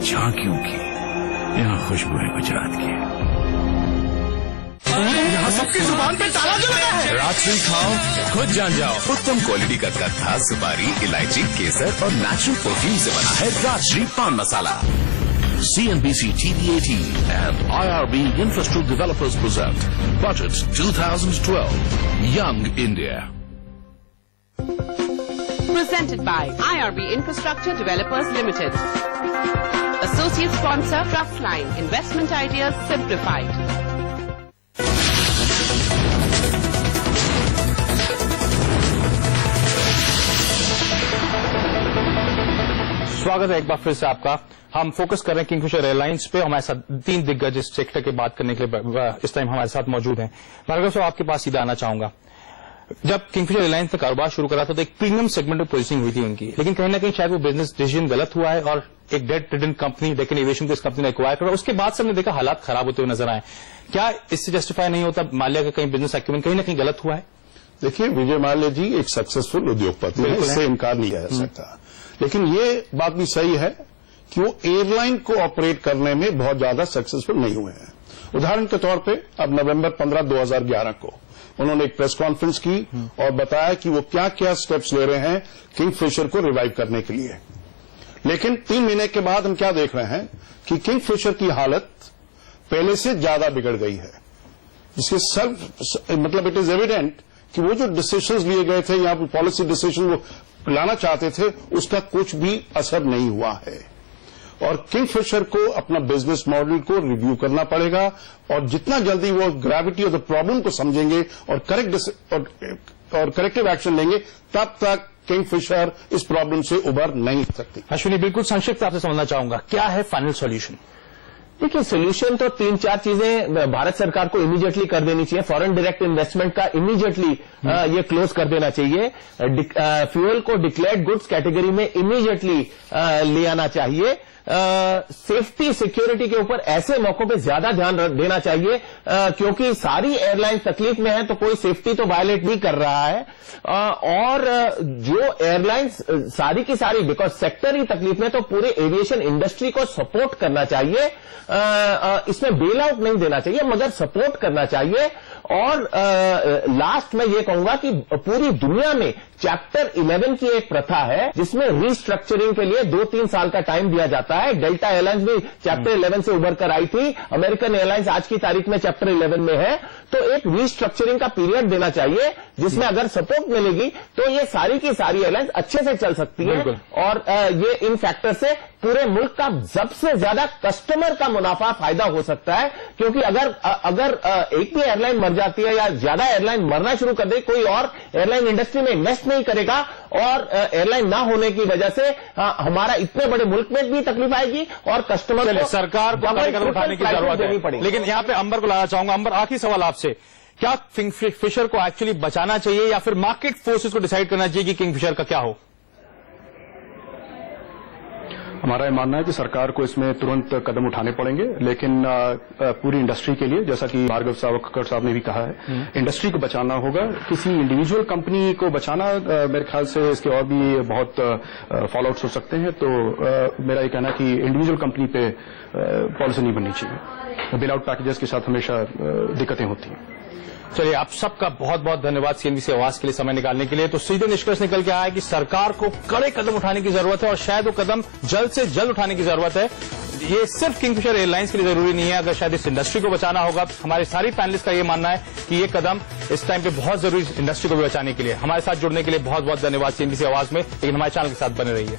झांकियों की, यहाँ खुशबू है गुजरात की। यहाँ सबकी जुबान पे ताला जो लगा है। रात्रि खाओ, खुद जान जाओ। उत्तम क्वालिटी का कत्था, सुपारी, इलायची, केसर और नेचुरल परफ्यूम से बना है राजश्री पान मसाला। CNBC TV18 and IRB Infrastructure Developers present Budget 2012 Young India. Presented by IRB Infrastructure Developers Limited. Associate sponsor Trustline Investment Ideas Simplified. स्वागत है एक बार फिर से आपका। हम फोकस कर रहे हैं किंगफिशर एयरलाइंस पे। हमारे साथ 3 दिग्गज इस सेक्टर की बात करने के लिए इस टाइम हमारे साथ मौजूद हैं। भार्गव साहब, आपके पास सीधा आना चाहूंगा। जब किंगफिशर एयरलाइंस ने कारोबार शुरू करा था तो एक प्रीमियम सेगमेंट में पोजीशनिंग हुई थी उनकी, लेकिन कहीं ना कहीं शायद वो बिजनेस डिसीजन गलत हुआ है और एक dead ridden company Deccan aviation को इस कंपनी ने एक्वायर करा। उसके बाद से हमने देखा हालात खराब होते हुए नजर आए। क्या इससे जस्टिफाई नहीं होता माल्या का कहीं बिजनेस एक्यूमेंट कहीं ना कहीं गलत हुआ है? देखिए, विजय माल्या जी एक सक्सेसफुल उद्योगपति है, इससे इनकार नहीं किया जा सकता। लेकिन ये बात भी सही है कि वो एयरलाइन को ऑपरेट करने में बहुत ज्यादा सक्सेसफुल नहीं हुए हैं। उदाहरण के तौर पे अब नवंबर 15, 2011 को उन्होंने एक प्रेस कॉन्फ्रेंस की और बताया कि वो क्या क्या स्टेप्स ले रहे हैं किंगफिशर को रिवाइव करने के लिए। लेकिन 3 महीने के बाद हम क्या देख रहे हैं कि किंगफिशर की हालत पहले से ज्यादा बिगड़ गई है। इसके मतलब इट इज एविडेंट कि वो जो डिसीजंस लिए गए थे या पॉलिसी डिसीजन वो लाना चाहते थे उसका कुछ भी असर नहीं हुआ है। और किंगफिशर को अपना बिजनेस मॉडल को रिव्यू करना पड़ेगा और जितना जल्दी वो ग्रेविटी ऑफ द प्रॉब्लम को समझेंगे और करेक्टिव एक्शन लेंगे तब तक किंगफिशर इस प्रॉब्लम से उबर नहीं सकती। अश्विनी, बिल्कुल संक्षिप्त आपसे समझना चाहूंगा, क्या है फाइनल सॉल्यूशन? देखिए, सोल्यूशन तो 3-4 चीजें भारत सरकार को इमीडिएटली कर देनी चाहिए। फॉरेन डायरेक्ट इन्वेस्टमेंट का इमीडिएटली ये क्लोज कर देना चाहिए। फ्यूल को डिक्लेयर्ड गुड्स कैटेगरी में इमीडिएटली ले आना चाहिए। सेफ्टी सिक्योरिटी के ऊपर ऐसे मौकों पे ज्यादा ध्यान देना चाहिए क्योंकि सारी एयरलाइंस तकलीफ में है तो कोई सेफ्टी तो वायलेट नहीं कर रहा है। और जो एयरलाइंस सारी की सारी बिकॉज सेक्टर ही तकलीफ में तो पूरे एविएशन इंडस्ट्री को सपोर्ट करना चाहिए। इसमें बेल आउट नहीं देना चाहिए मगर सपोर्ट करना चाहिए। और लास्ट में ये कहूंगा कि पूरी दुनिया में चैप्टर 11 की एक प्रथा है जिसमें रीस्ट्रक्चरिंग के लिए 2-3 साल का टाइम दिया जाता है। डेल्टा एयरलाइंस भी चैप्टर 11 से उभर कर आई थी। अमेरिकन एयरलाइंस आज की तारीख में चैप्टर 11 में है। तो एक रीस्ट्रक्चरिंग का पीरियड देना चाहिए जिसमें अगर सपोर्ट मिलेगी तो ये सारी की सारी एयरलाइंस अच्छे से चल सकती है। और ये इन फैक्टर से पूरे मुल्क का सबसे ज्यादा कस्टमर का मुनाफा फायदा हो सकता है क्योंकि अगर एक भी एयरलाइन मर जाती है या ज्यादा एयरलाइन मरना शुरू कर दे, कोई और एयरलाइन इंडस्ट्री में इन्वेस्ट नहीं करेगा और एयरलाइन ना होने की वजह से हमारा इतने बड़े मुल्क में भी तकलीफ आएगी और कस्टमर को सरकार को कदम उठाने की जरूरत है। लेकिन यहाँ पे अंबर को लाना चाहूंगा। अंबर, आखिरी सवाल आपसे, क्या किंगफिशर को एक्चुअली बचाना चाहिए या फिर मार्केट फोर्सेस को डिसाइड करना चाहिए कि किंगफिशर का क्या हो? हमारा ये मानना है कि सरकार को इसमें तुरंत कदम उठाने पड़ेंगे, लेकिन पूरी इंडस्ट्री के लिए, जैसा कि भार्गव साहब ने भी कहा है, इंडस्ट्री को बचाना होगा। किसी इंडिविजुअल कंपनी को बचाना मेरे ख्याल से इसके और भी बहुत फॉलोआउट्स हो सकते हैं। तो मेरा ये कहना है कि इंडिविजुअल कंपनी पे पॉलिसी नहीं बननी चाहिए। बेल आउट पैकेजेस के साथ हमेशा दिक्कतें होती हैं। चलिए, आप सबका बहुत बहुत धन्यवाद सीएनबीसी आवाज के लिए समय निकालने के लिए। तो सीधे निष्कर्ष निकल के आया है कि सरकार को कड़े कदम उठाने की जरूरत है और शायद वो कदम जल्द से जल्द उठाने की जरूरत है। ये सिर्फ किंगफिशर एयरलाइंस के लिए जरूरी नहीं है। अगर शायद इस इंडस्ट्री को बचाना होगा, हमारे सारी पैनलिस्ट का ये मानना है कि ये कदम इस टाइम पे बहुत जरूरी इंडस्ट्री को भी बचाने के लिए। हमारे साथ जुड़ने के लिए बहुत बहुत धन्यवाद सीएनबीसी आवाज में। लेकिन हमारे चैनल के साथ बने रहिए।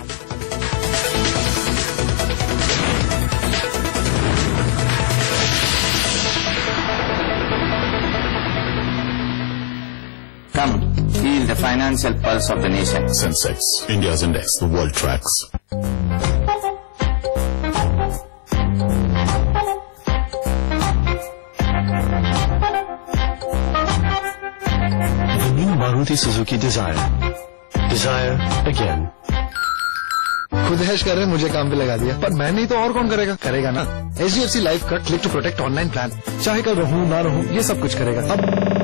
Come, feel the financial pulse of the nation. Sensex, India's index, the world tracks. The new Maruti Suzuki Desire. Desire again. खुद हैश कर रहे हैं, मुझे काम पे लगा दिया, पर मैं नहीं तो और कौन करेगा ना। HDFC लाइफ का click to protect online plan, चाहे कल रहूं ना रहूं ये सब कुछ करेगा। अब